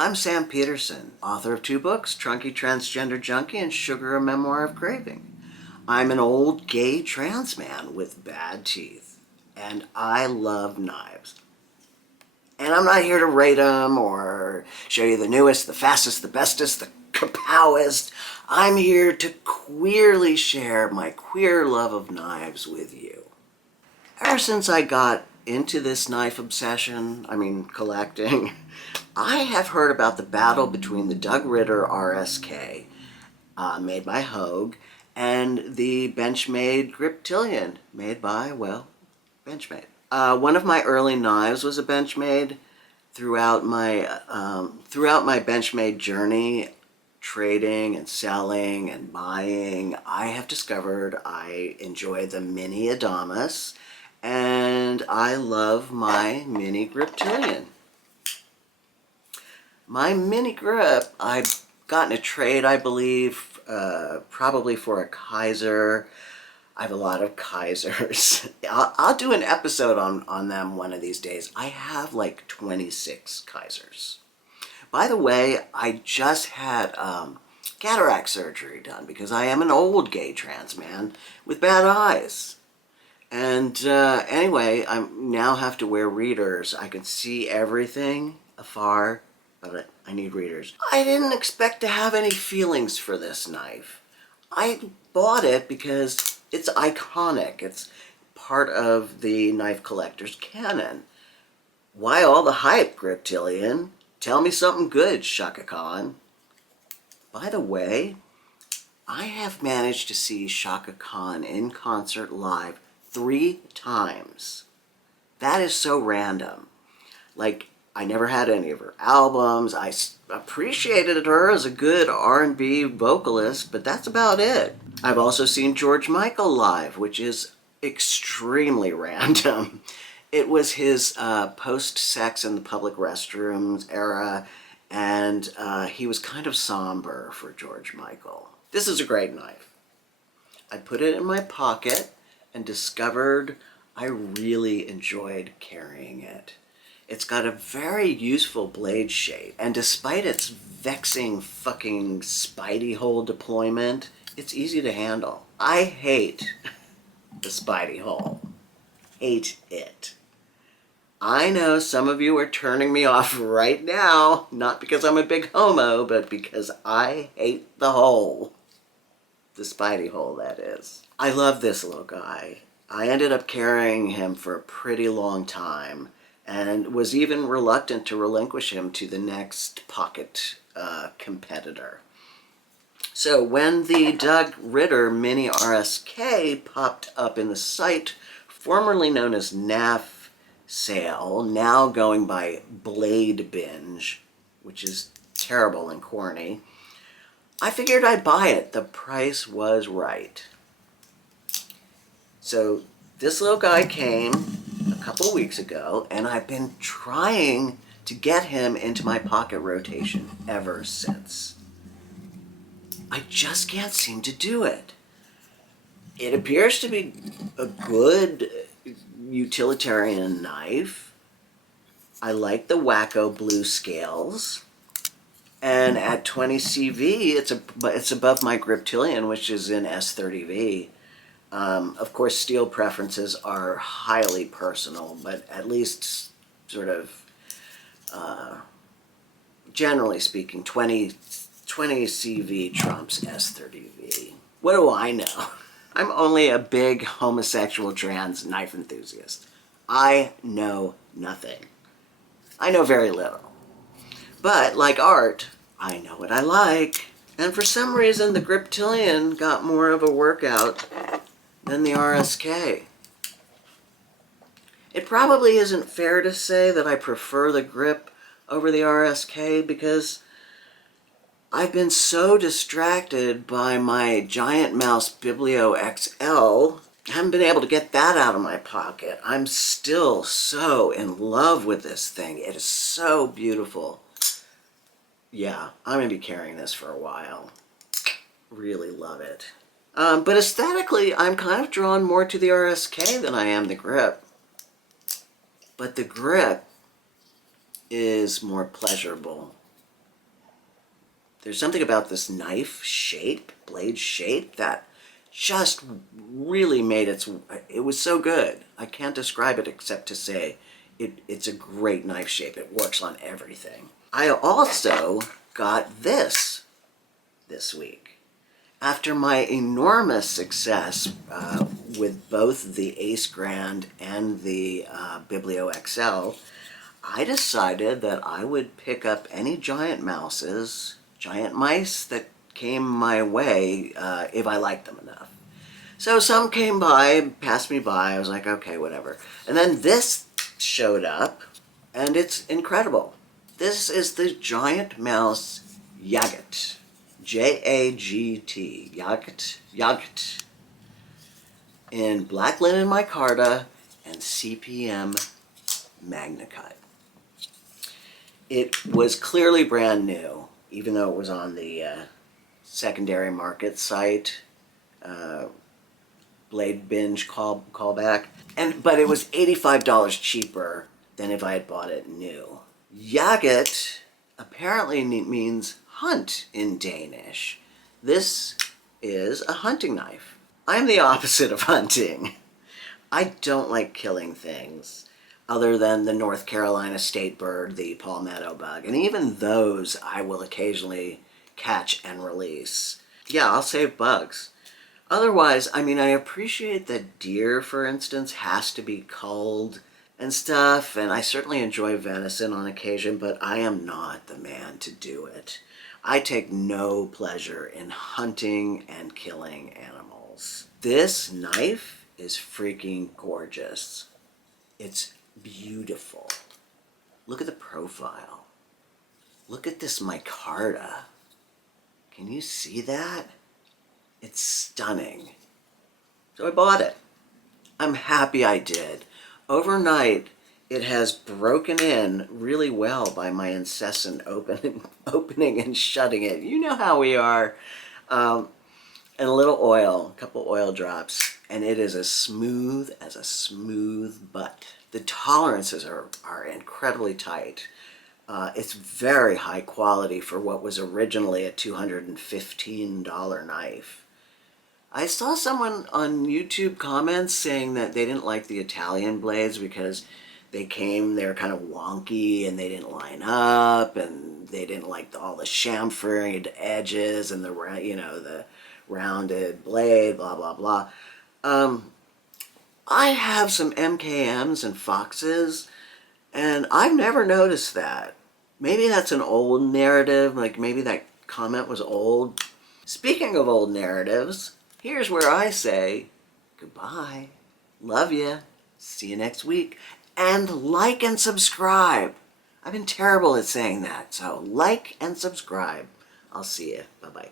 I'm Sam Peterson, author of 2 books, Trunky Transgender Junkie and Sugar, a Memoir of Craving. I'm an old gay trans man with bad teeth, and I love knives. And I'm not here to rate them or show you the newest, the fastest, the bestest, the kapowest. I'm here to queerly share my queer love of knives with you. Ever since I got into this knife obsession, collecting, I have heard about the battle between the Ritter RSK, made by Hogue, and the Benchmade Griptilian, made by, well, Benchmade. One of my early knives was a Benchmade. Throughout my Benchmade journey, trading and selling and buying, I have discovered I enjoy the Mini Adamas, and I love my Mini Griptilian. My Mini Grip, I got in a trade, I believe, probably for a Kaiser. I have a lot of Kaisers. I'll do an episode on them one of these days. I have like 26 Kaisers. By the way, I just had cataract surgery done because I am an old gay trans man with bad eyes. And anyway, I now have to wear readers. I can see everything afar, but I need readers. I didn't expect to have any feelings for this knife. I bought it because it's iconic. It's part of the knife collector's canon. Why all the hype, Griptilian? Tell me something good, Chaka Khan. By the way, I have managed to see Chaka Khan in concert live 3 times. That is so random. Like, I never had any of her albums. I appreciated her as a good R&B vocalist, but that's about it. I've also seen George Michael live, which is extremely random. It was his post-sex in the public restrooms era, and he was kind of somber for George Michael. This is a great knife. I put it in my pocket and discovered I really enjoyed carrying it. It's got a very useful blade shape, and despite its vexing fucking spidey hole deployment, it's easy to handle. I hate the spidey hole. Hate it. I know some of you are turning me off right now, not because I'm a big homo, but because I hate the hole. The spidey hole, that is. I love this little guy. I ended up carrying him for a pretty long time, and was even reluctant to relinquish him to the next pocket competitor. So when the Ritter Mini RSK popped up in the site, formerly known as NAF sale, now going by Blade Binge, which is terrible and corny, I figured I'd buy it. The price was right. So this little guy came a couple weeks ago, and I've been trying to get him into my pocket rotation ever since. I just can't seem to do it. It appears to be a good utilitarian knife. I like the wacko blue scales. And at 20 CV, it's above my Griptilian, which is in S30V. Of course, steel preferences are highly personal, but at least sort of, generally speaking, 20 CV trumps S30V. What do I know? I'm only a big homosexual trans knife enthusiast. I know nothing. I know very little. But like art, I know what I like. And for some reason, the Griptilian got more of a workout than the RSK. It probably isn't fair to say that I prefer the grip over the RSK because I've been so distracted by my Giantmouse Biblio XL, I haven't been able to get that out of my pocket. I'm still so in love with this thing. It is so beautiful. Yeah, I'm going to be carrying this for a while. Really love it. But aesthetically, I'm kind of drawn more to the RSK than I am the grip. But the grip is more pleasurable There's something about this knife shape, blade shape, that just really made it was so good. I can't describe it except to say it's a great knife shape. It works on everything. I also got this week. After my enormous success with both the Ace Grand and the Biblio XL, I decided that I would pick up any giant mice that came my way if I liked them enough. So some came by, passed me by, I was like, okay, whatever. And then this showed up, and it's incredible. This is the Giantmouse Jagt. Jagt. Jagt. In black linen micarta and CPM Magnacut. It was clearly brand new, even though it was on the secondary market site, Blade Binge callback, but it was $85 cheaper than if I had bought it new. Jaget apparently means hunt in Danish. This is a hunting knife. I'm the opposite of hunting. I don't like killing things other than the North Carolina state bird, the palmetto bug, and even those I will occasionally catch and release. Yeah, I'll save bugs. Otherwise, I mean, I appreciate that deer, for instance, has to be culled and stuff, and I certainly enjoy venison on occasion, but I am not the man to do it. I take no pleasure in hunting and killing animals. This knife is freaking gorgeous. It's beautiful. Look at the profile. Look at this micarta. Can you see that? It's stunning. So I bought it. I'm happy I did. Overnight, it has broken in really well by my incessant opening and shutting it. You know how we are. And a little oil, a couple oil drops, and it is as smooth as a smooth butt. The tolerances are incredibly tight. It's very high quality for what was originally a $215 knife. I saw someone on YouTube comments saying that they didn't like the Italian blades because they were kind of wonky and they didn't line up, and they didn't like all the chamfered edges and the rounded blade, blah, blah, blah. I have some MKMs and Foxes, and I've never noticed that. Maybe that's an old narrative, like maybe that comment was old. Speaking of old narratives, here's where I say goodbye, love ya, see you next week, and like and subscribe. I've been terrible at saying that, so like and subscribe. I'll see you. Bye-bye.